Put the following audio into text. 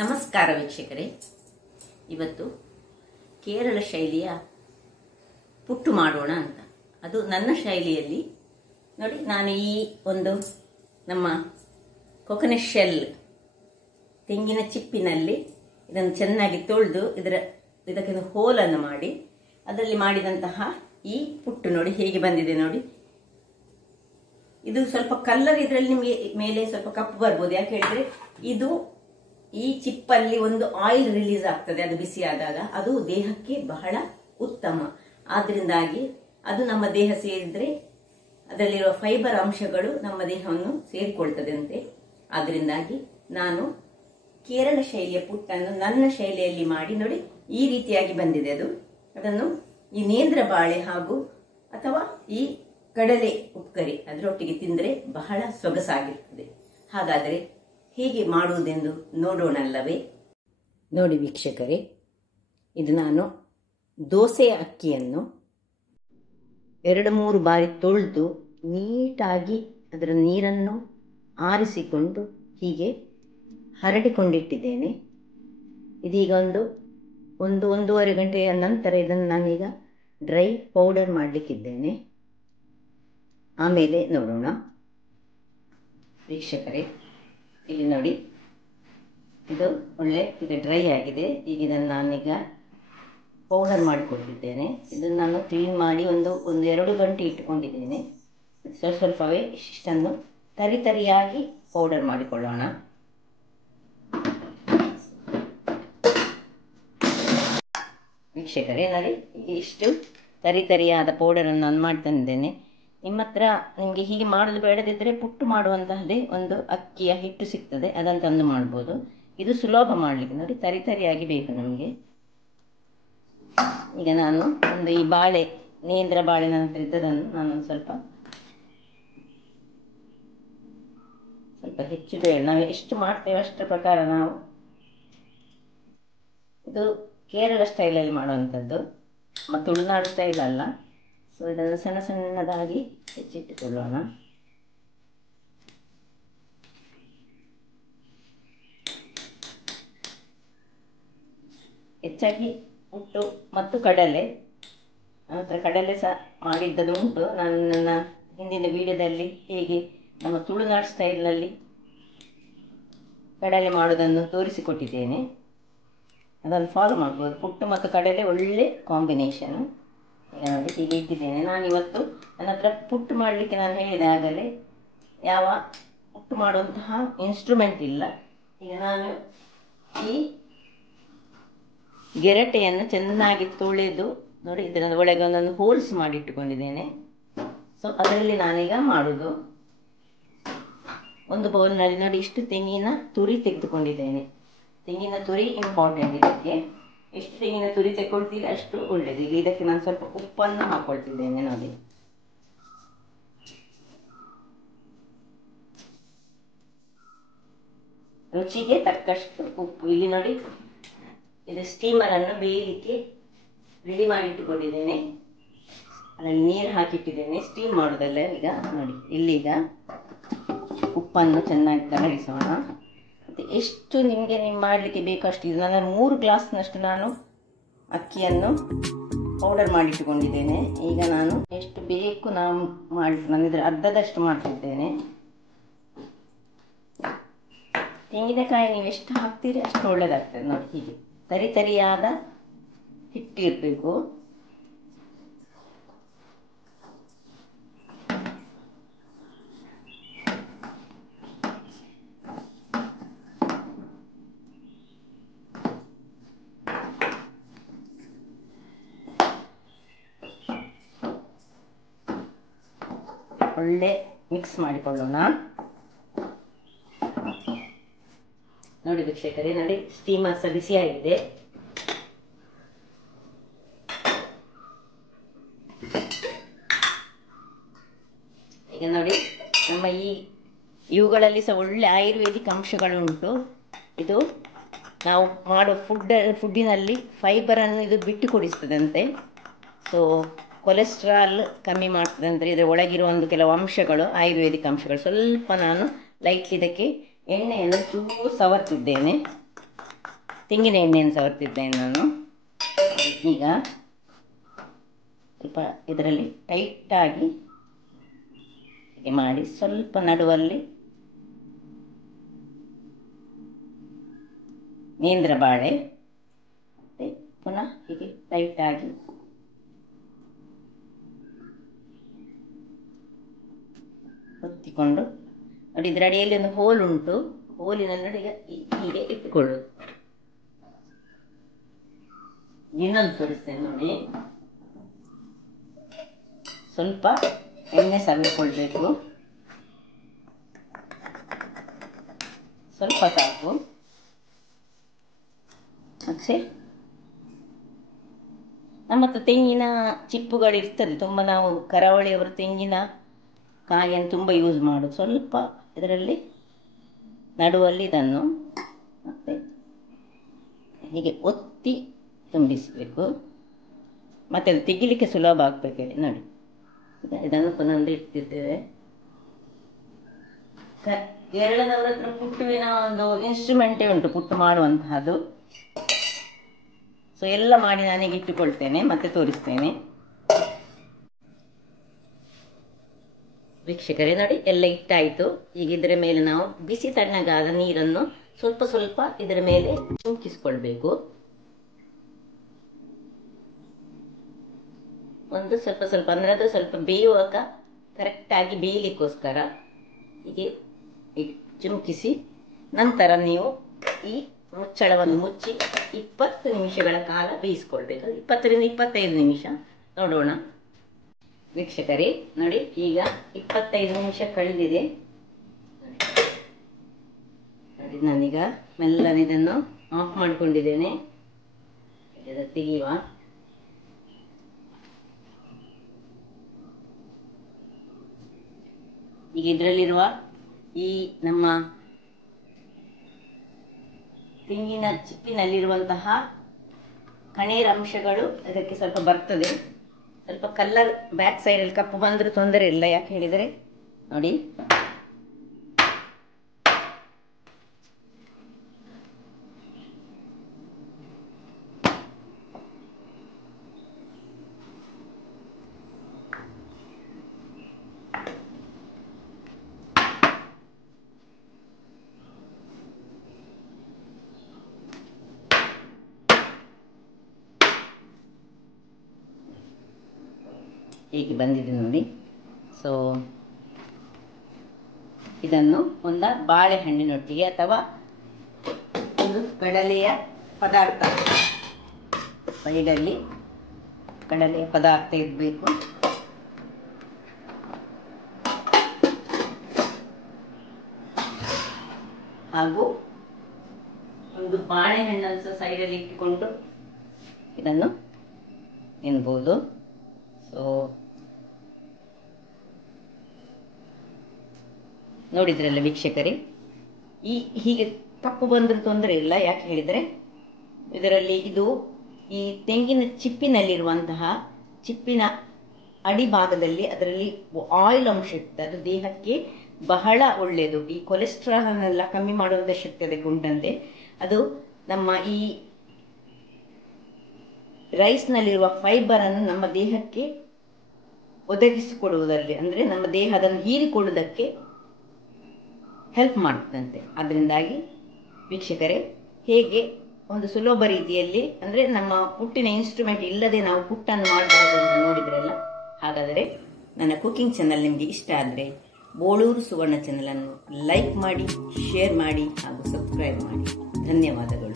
ನಮಸ್ಕಾರ ವೀಕ್ಷಕರೇ, ಇವತ್ತು ಕೇರಳ ಶೈಲಿಯ ಪುಟ್ಟು ಮಾಡೋಣ ಅಂತ. ಅದು ನನ್ನ ಶೈಲಿಯಲ್ಲಿ ನೋಡಿ. ನಾನು ಈ ಒಂದು ನಮ್ಮ ಕೊಕೊನಟ್ ಶೆಲ್ ತೆಂಗಿನ ಚಿಪ್ಪಿನಲ್ಲಿ ಇದನ್ನು ಚೆನ್ನಾಗಿ ತೊಳೆದು ಇದಕ್ಕೆ ಹೋಲನ್ನು ಮಾಡಿ ಅದರಲ್ಲಿ ಮಾಡಿದಂತಹ ಈ ಪುಟ್ಟು ನೋಡಿ ಹೇಗೆ ಬಂದಿದೆ ನೋಡಿ. ಇದು ಸ್ವಲ್ಪ ಕಲರ್ ಇದರಲ್ಲಿ ನಿಮಗೆ ಮೇಲೆ ಸ್ವಲ್ಪ ಕಪ್ಪು ಬರ್ಬೋದು. ಯಾಕೆ ಹೇಳಿದ್ರೆ ಇದು ಈ ಚಿಪ್ಪಲ್ಲಿ ಒಂದು ಆಯಿಲ್ ರಿಲೀಸ್ ಆಗ್ತದೆ. ಅದು ಬಿಸಿ ಆದಾಗ ಅದು ದೇಹಕ್ಕೆ ಬಹಳ ಉತ್ತಮ. ಆದ್ರಿಂದಾಗಿ ಅದು ನಮ್ಮ ದೇಹ ಸೇರಿದ್ರೆ ಅದರಲ್ಲಿರುವ ಫೈಬರ್ ಅಂಶಗಳು ನಮ್ಮ ದೇಹವನ್ನು ಸೇರಿಕೊಳ್ತದೆ ಅಂತೆ. ಆದ್ರಿಂದಾಗಿ ನಾನು ಕೇರಳ ಶೈಲಿಯ ಪುಟ್ಟನ್ನು ನನ್ನ ಶೈಲಿಯಲ್ಲಿ ಮಾಡಿ ನೋಡಿ ಈ ರೀತಿಯಾಗಿ ಬಂದಿದೆ. ಅದನ್ನು ಈ ನೇಂದ್ರ ಬಾಳೆ ಹಾಗೂ ಅಥವಾ ಈ ಕಡಲೆ ಉಪ್ಕರಿ ಅದರೊಟ್ಟಿಗೆ ತಿಂದರೆ ಬಹಳ ಸೊಗಸಾಗಿರ್ತದೆ. ಹಾಗಾದರೆ ಹೇಗೆ ಮಾಡುವುದೆಂದು ನೋಡೋಣಲ್ಲವೇ? ನೋಡಿ ವೀಕ್ಷಕರೇ, ಇದು ನಾನು ದೋಸೆ ಅಕ್ಕಿಯನ್ನು 2-3 ಬಾರಿ ತೊಳೆದು ನೀಟಾಗಿ ಅದರ ನೀರನ್ನು ಆರಿಸಿಕೊಂಡು ಹೀಗೆ ಹರಡಿಕೊಂಡಿಟ್ಟಿದ್ದೇನೆ. ಇದೀಗ ಒಂದೂವರೆ ಗಂಟೆಯ ನಂತರ ಇದನ್ನು ನಾನೀಗ ಡ್ರೈ ಪೌಡರ್ ಮಾಡಲಿಕ್ಕಿದ್ದೇನೆ. ಆಮೇಲೆ ನೋಡೋಣ ವೀಕ್ಷಕರೇ. ಇಲ್ಲಿ ನೋಡಿ, ಇದು ಇದು ಡ್ರೈ ಆಗಿದೆ. ಈಗ ಇದನ್ನು ನಾನೀಗ ಪೌಡರ್ ಮಾಡಿಕೊಂಡಿದ್ದೇನೆ. ಇದನ್ನು ನಾನು ಕ್ಲೀನ್ ಮಾಡಿ ಒಂದು 2 ಗಂಟೆ ಇಟ್ಟುಕೊಂಡಿದ್ದೇನೆ. ಸ್ವಲ್ಪವೇ ಇಷ್ಟನ್ನು ತರಿಯಾಗಿ ಪೌಡರ್ ಮಾಡಿಕೊಳ್ಳೋಣ. ವೀಕ್ಷಕರೇ ನೋಡಿ, ಇಷ್ಟು ತರಿಯಾದ ಪೌಡರನ್ನು ನಾನು ಮಾಡಿ ತಂದಿದ್ದೇನೆ. ನಿಮ್ಮ ಹತ್ರ ನಿಮಗೆ ಹೀಗೆ ಮಾಡೋದು ಬೇಡದಿದ್ದರೆ ಪುಟ್ಟು ಮಾಡುವಂತಹದ್ದೇ ಒಂದು ಅಕ್ಕಿಯ ಹಿಟ್ಟು ಸಿಗ್ತದೆ, ಅದನ್ನು ತಂದು ಮಾಡ್ಬೋದು. ಇದು ಸುಲಭ ಮಾಡಲಿಕ್ಕೆ. ನೋಡಿ, ತರಿಯಾಗಿ ಬೇಕು ನಮಗೆ. ಈಗ ನಾನು ಈ ಬಾಳೆ ನೇಂದ್ರ ಬಾಳೆ ನಂತರ ಇದ್ದದನ್ನು ನಾನು ಸ್ವಲ್ಪ ಹೆಚ್ಚು ಬೇಳೆ ನಾವು ಎಷ್ಟು ಮಾಡ್ತೇವೆ ಅಷ್ಟರ ಪ್ರಕಾರ ನಾವು. ಇದು ಕೇರಳ ಸ್ಟೈಲಲ್ಲಿ ಮಾಡುವಂಥದ್ದು, ಮತ್ತು ತುಳುನಾಡು ಸ್ಟೈಲ್ ಅಲ್ಲ. ಸೊ ಇದನ್ನು ಸಣ್ಣದಾಗಿ ಹೆಚ್ಚಿಟ್ಟುಕೊಳ್ಳೋಣ. ಹೆಚ್ಚಾಗಿ ಉಟ್ಟು ಮತ್ತು ಕಡಲೆ ಸಹ ಮಾಡಿದ್ದದು ಉಂಟು. ನಾನು ನನ್ನ ಹಿಂದಿನ ವಿಡಿಯೋದಲ್ಲಿ ಹೇಗೆ ನಮ್ಮ ತುಳುನಾಡು ಸ್ಟೈಲ್ನಲ್ಲಿ ಕಡಲೆ ಮಾಡೋದನ್ನು ತೋರಿಸಿಕೊಟ್ಟಿದ್ದೇನೆ. ಅದನ್ನು ಫಾಲೋ ಮಾಡ್ಬೋದು. ಪುಟ್ಟು ಮತ್ತು ಕಡಲೆ ಒಳ್ಳೆ ಕಾಂಬಿನೇಷನ್. ನೋಡಿ ಹೀಗೆ ಇಟ್ಟಿದ್ದೇನೆ. ನಾನಿವತ್ತು ನನ್ನ ಹತ್ರ ಪುಟ್ಟು ಮಾಡಲಿಕ್ಕೆ ನಾನು ಹೇಳಿದೆ ಆಗಲೇ ಯಾವ ಪುಟ್ಟು ಮಾಡುವಂತಹ ಇನ್ಸ್ಟ್ರೂಮೆಂಟ್ ಇಲ್ಲ. ಈಗ ನಾನು ಈ ಗೆರಟೆಯನ್ನು ಚೆನ್ನಾಗಿ ತೊಳೆದು ನೋಡಿ ಇದರ ಒಳಗೆ ಒಂದೊಂದು ಹೋಲ್ಸ್ ಮಾಡಿ ಇಟ್ಟುಕೊಂಡಿದ್ದೇನೆ. ಸೊ ಅದರಲ್ಲಿ ನಾನೀಗ ಮಾಡುವುದು. ಒಂದು ಬೌಲ್ನಲ್ಲಿ ನೋಡಿ ಇಷ್ಟು ತೆಂಗಿನ ತುರಿ ತೆಗೆದುಕೊಂಡಿದ್ದೇನೆ. ತೆಂಗಿನ ತುರಿ ಇಂಪಾರ್ಟೆಂಟ್ ಇದಕ್ಕೆ. ಎಷ್ಟು ತೆಂಗಿನ ತುರಿ ತೆಗೊಳ್ತೀರಿ ಅಷ್ಟು ಒಳ್ಳೆಯದು. ಈಗ ಇದಕ್ಕೆ ನಾನು ಸ್ವಲ್ಪ ಉಪ್ಪನ್ನು ಹಾಕೊಳ್ತಿದ್ದೇನೆ. ನೋಡಿ, ರುಚಿಗೆ ತಕ್ಕಷ್ಟು ಉಪ್ಪು. ಇಲ್ಲಿ ನೋಡಿ, ಇದು ಸ್ಟೀಮರ್ ಅನ್ನು ಬೇಯಲಿಕ್ಕೆ ರೆಡಿ ಮಾಡಿ ಇಟ್ಟುಕೊಂಡಿದ್ದೇನೆ. ಅದರಲ್ಲಿ ನೀರು ಹಾಕಿಟ್ಟಿದ್ದೇನೆ. ಸ್ಟೀಮ್ ಮಾಡೋದಲ್ಲ ಈಗ. ನೋಡಿ, ಇಲ್ಲೀಗ ಉಪ್ಪನ್ನು ಚೆನ್ನಾಗಿ ಕರಗಿಸೋಣ. ಮತ್ತು ಎಷ್ಟು ನಿಮಗೆ ಮಾಡಲಿಕ್ಕೆ ಬೇಕಷ್ಟು. ಇದು ನಾನು 3 ಗ್ಲಾಸ್ನಷ್ಟು ನಾನು ಅಕ್ಕಿಯನ್ನು ಪೌಡರ್ ಮಾಡಿಟ್ಟುಕೊಂಡಿದ್ದೇನೆ. ಈಗ ನಾನು ಎಷ್ಟು ಬೇಕು ನಾನು ಇದರ ಅರ್ಧದಷ್ಟು ಮಾಡ್ತಿದ್ದೇನೆ. ತೆಂಗಿನಕಾಯಿ ನೀವು ಎಷ್ಟು ಹಾಕ್ತೀರಿ ಅಷ್ಟು ಒಳ್ಳೆಯದಾಗ್ತದೆ. ನೋಡಿ, ಹೀಗೆ ತರಿಯಾದ ಹಿಟ್ಟು ಇರಬೇಕು. ಒಳ್ಳೆ ಮಿಕ್ಸ್ ಮಾಡಿಕೊಳ್ಳೋಣ. ನೋಡಿ ವೀಕ್ಷಕರೇ, ನೋಡಿ ಸ್ಟೀಮರ್ ಸಹ ಬಿಸಿಯಾಗಿದೆ. ಈಗ ನೋಡಿ, ನಮ್ಮ ಇವುಗಳಲ್ಲಿ ಸಹ ಒಳ್ಳೆ ಆಯುರ್ವೇದಿಕ್ ಅಂಶಗಳುಂಟು. ಇದು ನಾವು ಮಾಡೋ ಫುಡ್ಡಿನಲ್ಲಿ ಫೈಬರನ್ನು ಇದು ಬಿಟ್ಟು ಕೊಡಿಸ್ತದಂತೆ. ಸೊ ಕೊಲೆಸ್ಟ್ರಾಲ್ ಕಮ್ಮಿ ಮಾಡ್ತದೆ ಅಂದರೆ ಇದರ ಒಳಗಿರುವ ಕೆಲವು ಅಂಶಗಳು, ಆಯುರ್ವೇದಿಕ್ ಅಂಶಗಳು. ಸ್ವಲ್ಪ ನಾನು ಲೈಟ್ಲಿ ಇದಕ್ಕೆ ಎಣ್ಣೆಯನ್ನು ಚೂರು ಸವರ್ತಿದ್ದೇನೆ. ತೆಂಗಿನ ಎಣ್ಣೆಯನ್ನು ಸವರ್ತಿದ್ದೇನೆ ನಾನು. ಈಗ ಸ್ವಲ್ಪ ಇದರಲ್ಲಿ ಟೈಟಾಗಿ ಹೀಗೆ ಮಾಡಿ ಸ್ವಲ್ಪ ನಡುವಲ್ಲಿ ನೇಂದ್ರ ಬಾಳೆ ಮತ್ತು ಪುನಃ ಹೀಗೆ ಟೈಟಾಗಿ ಒತ್ತಿಕೊಂಡು ನೋಡಿ. ಇದರ ಅಡಿಯಲ್ಲಿ ಒಂದು ಹೋಲ್ ಉಂಟು. ಹೋಲಿನಲ್ಲಿ ನೋಡಿ ಹೀಗೆ ಇಟ್ಟುಕೊಳ್ಳು. ಇನ್ನೊಂದು ತೋರಿಸ್ತೇನೆ ನೋಡಿ. ಸ್ವಲ್ಪ ಎಣ್ಣೆ ಸವರಿಕೊಳ್ಬೇಕು, ಸ್ವಲ್ಪ ಸಾಕು. ಮತ್ತೆ ನಮ್ಮ ಹತ್ರ ತೆಂಗಿನ ಚಿಪ್ಪುಗಳಿರ್ತದೆ ತುಂಬ. ನಾವು ಕರಾವಳಿಯವರು ತೆಂಗಿನ ಕಾಯನ್ನು ತುಂಬ ಯೂಸ್ ಮಾಡೋದು. ಸ್ವಲ್ಪ ಇದರಲ್ಲಿ ನಡುವಲ್ಲಿ ಇದನ್ನು ಮತ್ತೆ ಹೀಗೆ ಒತ್ತಿ ತುಂಬಿಸಬೇಕು. ಮತ್ತು ಅದು ತೆಗಿಲಿಕ್ಕೆ ಸುಲಭ ಆಗಬೇಕು ಹೇಳಿ ನೋಡಿ. ಇದನ್ನು ಪುನಃ ಇಡ್ತಿದ್ದೇವೆ. ಕೇರಳದವರ ಹತ್ರ ಪುಟ್ಟುವಿನ ಒಂದು ಇನ್ಸ್ಟ್ರೂಮೆಂಟೇ ಉಂಟು ಪುಟ್ಟು ಮಾಡುವಂತಹದ್ದು. ಸೊ ಎಲ್ಲ ಮಾಡಿ ನಾನೀಗ ಇಟ್ಟುಕೊಳ್ತೇನೆ, ಮತ್ತೆ ತೋರಿಸ್ತೇನೆ. ವೀಕ್ಷಕರೇ ನೋಡಿ, ಎಲ್ಲ ಇಟ್ಟಾಯಿತು. ಈಗ ಇದರ ಮೇಲೆ ನಾವು ಬಿಸಿ ತಣ್ಣಗಾದ ನೀರನ್ನು ಸ್ವಲ್ಪ ಸ್ವಲ್ಪ ಇದರ ಮೇಲೆ ಚುಮುಕಿಸ್ಕೊಳ್ಬೇಕು. ಒಂದು ಸ್ವಲ್ಪ ಸ್ವಲ್ಪ ಅಂದರೆ ಅದು ಸ್ವಲ್ಪ ಬೇಯುವಾಗ ಕರೆಕ್ಟಾಗಿ ಬೇಯಲಿಕ್ಕೋಸ್ಕರ ಹೀಗೆ ಚುಮುಕಿಸಿ ನಂತರ ನೀವು ಈ ಮುಚ್ಚಳವನ್ನು ಮುಚ್ಚಿ 20 ನಿಮಿಷಗಳ ಕಾಲ ಬೇಯಿಸ್ಕೊಳ್ಬೇಕು. 20 ರಿಂದ 25 ನಿಮಿಷ ನೋಡೋಣ. ವೀಕ್ಷಕರೇ ನೋಡಿ, ಈಗ 25 ನಿಮಿಷ ಕಳೆದಿದೆ. ನೋಡಿ, ನಾನೀಗ ಮೆಲ್ಲನೆ ಇದನ್ನು ಆಫ್ ಮಾಡಿಕೊಂಡಿದ್ದೇನೆ. ತೆಗೆಯುವ. ಈಗ ಇದರಲ್ಲಿರುವ ಈ ನಮ್ಮ ತೆಂಗಿನ ಚಿಪ್ಪಿನಲ್ಲಿರುವಂತಹ ಕಣೇರ ಅಂಶಗಳು ಅದಕ್ಕೆ ಸ್ವಲ್ಪ ಬರ್ತದೆ. ಸ್ವಲ್ಪ ಕಲರ್ ಬ್ಯಾಕ್ ಸೈಡಲ್ಲಿ ಕಪ್ಪು ಬಂದರೂ ತೊಂದರೆ ಇಲ್ಲ. ಯಾಕೆ ಹೇಳಿದರೆ ನೋಡಿ, ಹೀಗೆ ಬಂದಿದೆ ನೋಡಿ. ಸೊ ಇದನ್ನು ಒಂದು ಬಾಳೆಹಣ್ಣಿನೊಟ್ಟಿಗೆ ಅಥವಾ ಒಂದು ಕಡಲೆಯ ಪದಾರ್ಥ, ಸೈಡಲ್ಲಿ ಕಡಲೆಯ ಪದಾರ್ಥ ಇರಬೇಕು. ಹಾಗೂ ಒಂದು ಬಾಳೆಹಣ್ಣನ್ನು ಸಹ ಸೈಡಲ್ಲಿ ಇಟ್ಟುಕೊಂಡು ಇದನ್ನು ತಿನ್ಬೋದು. ಸೊ ನೋಡಿದ್ರಲ್ಲ ವೀಕ್ಷಕರೇ, ಹೀಗೆ ಕಪ್ಪು ಬಂದರೂ ತೊಂದರೆ ಇಲ್ಲ. ಯಾಕೆ ಹೇಳಿದರೆ ಇದರಲ್ಲಿ ಇದು ಈ ತೆಂಗಿನ ಚಿಪ್ಪಿನಲ್ಲಿರುವಂತಹ ಚಿಪ್ಪಿನ ಅಡಿಭಾಗದಲ್ಲಿ ಅದರಲ್ಲಿ ಆಯಿಲ್ ಅಂಶ ಇರ್ತದೆ. ಅದು ದೇಹಕ್ಕೆ ಬಹಳ ಒಳ್ಳೆಯದು. ಈ ಕೊಲೆಸ್ಟ್ರಾಲ್ನೆಲ್ಲ ಕಮ್ಮಿ ಮಾಡುವಂಥ ಶಕ್ತಿ ಅದಕ್ಕೆ ಉಂಟಂತೆ. ಅದು ನಮ್ಮ ಈ ರೈಸ್ನಲ್ಲಿರುವ ಫೈಬರನ್ನು ನಮ್ಮ ದೇಹಕ್ಕೆ ಒದಗಿಸಿಕೊಡುವುದರಲ್ಲಿ, ಅಂದರೆ ನಮ್ಮ ದೇಹ ಅದನ್ನು ಹೀರಿಕೊಳ್ಳುವುದಕ್ಕೆ ಹೆಲ್ಪ್ ಮಾಡುತ್ತಂತೆ. ಅದರಿಂದಾಗಿ ವೀಕ್ಷಕರೇ, ಹೇಗೆ ಒಂದು ಸುಲಭ ರೀತಿಯಲ್ಲಿ, ಅಂದರೆ ನಮ್ಮ ಪುಟ್ಟಿನ ಇನ್ಸ್ಟ್ರೂಮೆಂಟ್ ಇಲ್ಲದೆ ನಾವು ಪುಟ್ಟನ್ನು ಮಾಡಬಹುದು ಅಂತ ನೋಡಿದ್ರಲ್ಲ. ಹಾಗಾದರೆ ನನ್ನ ಕುಕಿಂಗ್ ಚಾನಲ್ ನಿಮಗೆ ಇಷ್ಟ ಆದರೆ ಬೋಳೂರು ಸುವರ್ಣ ಚಾನಲನ್ನು ಲೈಕ್ ಮಾಡಿ, ಶೇರ್ ಮಾಡಿ ಹಾಗೂ ಸಬ್ಸ್ಕ್ರೈಬ್ ಮಾಡಿ. ಧನ್ಯವಾದಗಳು.